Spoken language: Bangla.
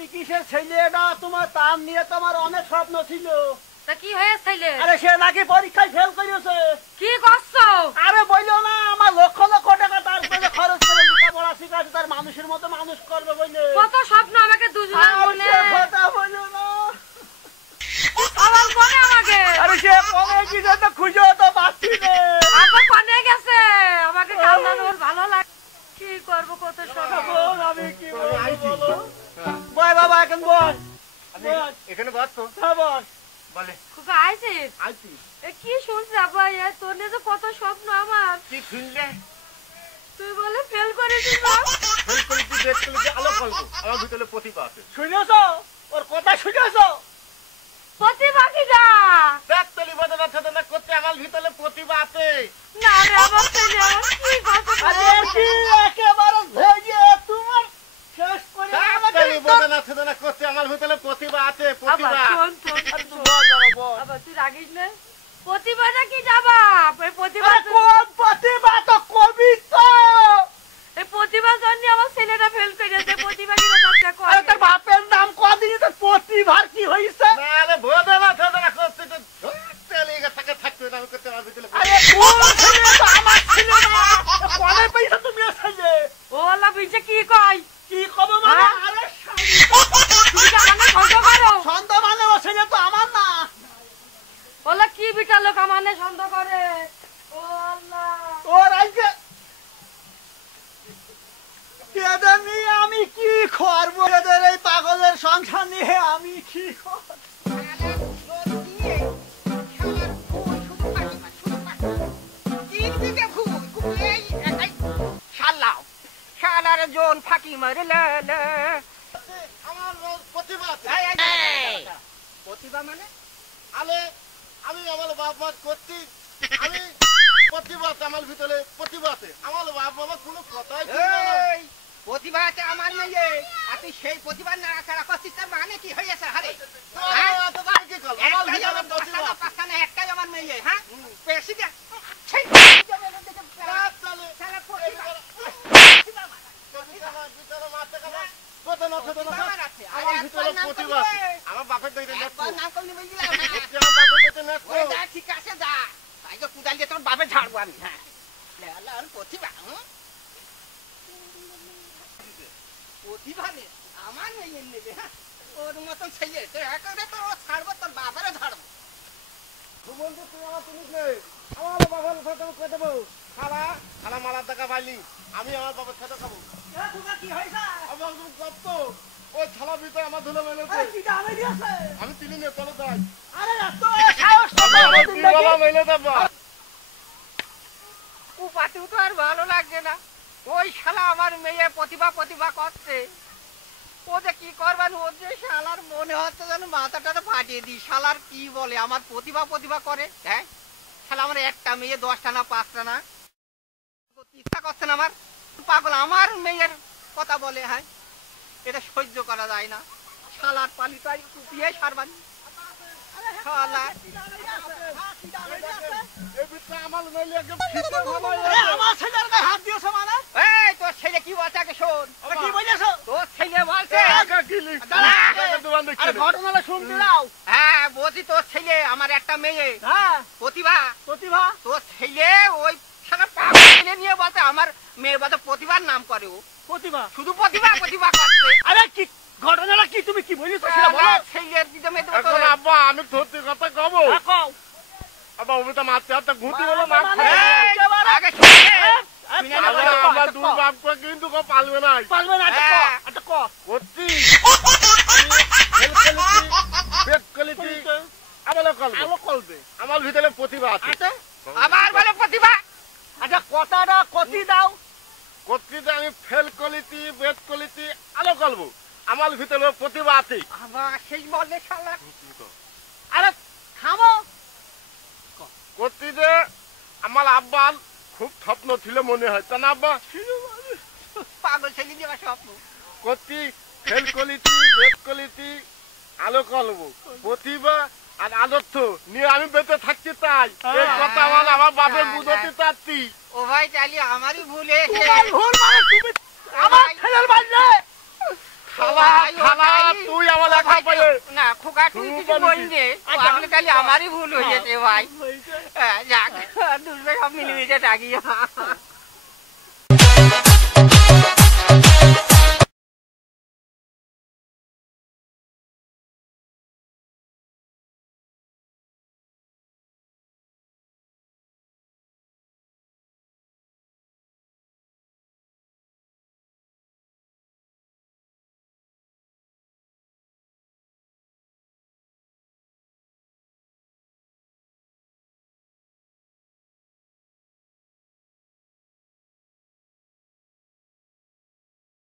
আমি কিসের ছেলে এটা তোমার তার নিয়ে তো আমার অনেক স্বপ্ন ছিল। তা কি হয়েছিল? আরে সে নাকি পরীক্ষায় ফেল করেছে। কি করছো? আরে বললো না আমার লক্ষ লক্ষ টাকা তার পেছনে খরচ করে লেখাপড়া শিখাচ্ছে, তার মানুষের মতো মানুষ করবে বলে। কত স্বপ্ন আমাকে দুজনের মনে। কথা বললো না। আবার মনে আমাকে। আরে সে কবে গিয়ে তো খুঁজে তো পাচ্ছি না। আবার কোনে গেছে? আমাকে কান্দানো ভালো লাগে। কি করব কত স্বপ্ন। আমি কি বলবো? বয় বাবা এখন বল। এখানে বস তো। হ্যাঁ বস। বলে খুকা আইছিস? আইছি। এ কি শুনছিস আব্বা? তোর নিয়ে যে কত স্বপ্ন আমার। কি শুনলে? তুই বলে ফেল করেছিস না? ফেল করেছি, বেশ করেছি, আলো ফলবো। আমার ভিতরে প্রতিভা আছে। শুনেছো? ওর কথা শুনেছো? প্রতিভা কি যা? ব্যাকতলি বদনা ছদনা করতে আমার ভিতরে প্রতিভা আছে। না রে আমার ছেলে আমার কি কথা আরে কি একেবারে ভেজে তোমার শেষ করে ব্যাকতলি বদনা ছদনা করতে আমার ভিতরে প্রতিভা আছে, প্রতিভা। শোন আবার তুই রাগিস না। প্রতিভাটা কি যাবা? এই প্রতিভা কোন প্রতিভা? তো কবি তো। এই প্রতিভার জন্য আমার ছেলেটা ফেল করেছে। প্রতিভা কি কথা কয়? আরে তোর বাপের নাম কদিনই তোর প্রতিভার কি হইছে? নালে বদনা ছদনা করতে তো ব্যাকতলি থাকে থাকতে না করতে আমার ভিতরে। আরে কোন ছেলে তো আমার ছেলে না। কোনে পয়সা তুমি ছেলে? ও আল্লাহ বিজে কি কয়? কি কব মানে? আরে তুমি কি আমাকে সন্দেহ করো? সন্দেহ মানে ও ছেলে তো আমার না। ওলা কি বিটা লোক আমানে সন্দেহ করে? ও আল্লাহ ওর আজকে এদের নিয়ে আমি কি করবো? এদের এই পাগলের সংসার নিয়ে আমি কি করবো? জন ফাঁকি মারলে আমার প্রতিভা আছে। প্রতিভা মানে আলে আমি আমার বাপ মা করছি, আমি প্রতিভা আছে আমার ভিতরে, প্রতিভা আছে। আমার বাপ মামা কোনো কথাই শুনবে না। এই প্রতিভা আছে আমার মেয়ে, আর তুই সেই প্রতিভা না ছাড়া করছিস, তার মানে কি হয়েছে? হারে তো তাই কি করবো? আমার ভিতরে প্রতিভা আছে। পাঁচখানা একটাই আমার মেয়ে। হ্যাঁ বেশি দে সেই আমার বাপের ঠিক আছে যা কুদাল দিয়ে তোর বাপে ঝাড়বো আমি। হ্যাঁ প্রতিভা প্রতিভা নে আমার মেয়ে নেবে। হ্যাঁ ওর মতন ছেলে তো একেবারে তো ছাড়বো, তোর বাপেরও ঝাড়বো। বন্ধু তুই আমার তুমি আমার বাবার সাথে কে দেবো? খালা খালা মালার টাকা পাইলি, আমি আমার বাবার সাথে খাবো। কি হয়েছে? আমার গপ্প ওই ছালা ভিতরে আমার ধুলো মেলেছে। আমি তিলি নিয়ে চলো তাই। আরে তো সাহস তো মেলে দেবো। উপাতেও তো আর ভালো লাগছে না। ওই শালা আমার মেয়ে প্রতিভা প্রতিভা করছে, ও যে কি করবেন? ওর যে শালার মনে হচ্ছে যেন মাথাটা ফাটিয়ে দিই। শালার কি বলে আমার প্রতিভা প্রতিভা করে? হ্যাঁ শালা আমার একটা মেয়ে 10টা না 5টা না, ইচ্ছা করছে না আমার। পাগল আমার মেয়ের কথা বলে। হ্যাঁ এটা সহ্য করা যায় না। শালার পালিটাই কুপিয়ে সারবানি শালা। আমার মেলে আমার ছেলের গায়ে হাত দিয়েছে মানে? এই তোর ছেলে কি বলছে আগে শোন। কি বলেছো? তোর ছেলে বলছে ঘটনাটা শুনতে দাও। হ্যাঁ বলছি তোর ছেলে আমার একটা মেয়ে হ্যাঁ প্রতিভা প্রতিভা তোর ছেলে ওই শালা পাগল ছেলে নিয়ে বলতে আমার মেয়ে বলতে প্রতিভার নাম করে। ও প্রতিভা শুধু প্রতিভা প্রতিভা করছে। আরে কি ঘটনাটা কি তুমি কি বলেছো সেটা বলো। ছেলের দিকে মেয়ে এখন আব্বা আমি সত্যি কথা কব। কও। আব্বা ওটা তো মারতে হাতে ঘুঁটি বলো না। আগে শুনে আমার দু বাপকে কিন্তু কেউ পালবে না। পারবে না একটা ক করছি আলো কলবে আমার ভিতরে প্রতিভা আছে। আবার বলে প্রতিভা। আচ্ছা কথাটা কতি দাও। কর্তৃতে আমি ফেল কলিতি বেদ কলিতি আলো কলবো আমার ভিতরে প্রতিভা আছে। আবার সেই বলে শালা। আরে থামো। কর্তৃতে আমার আব্বার খুব স্বপ্ন ছিল মনে হয়, তা না আব্বা? পাগল ছেলে দিয়ে স্বপ্ন। কর্তৃ ফেল কলিতি বেদ কলিতি আলো কলবো প্রতিভা আর আদর্শ নিয়ে আমি বেঁচে থাকছি। তাই এই কথা আমার বাপের বুঝতে চাচ্ছি। ও ভাই তাহলে আমারই ভুল হয়েছে। ভুল মানে তুমি আমার ছেলের বাড়ি শালা শালা তুই আমার লেখা পাইলে না খোকা তুই কিছু বলছে আচ্ছা। আসলে খালি আমারই ভুল হয়েছে ভাই যাক দুর্বে সব মিলেমিশে থাকি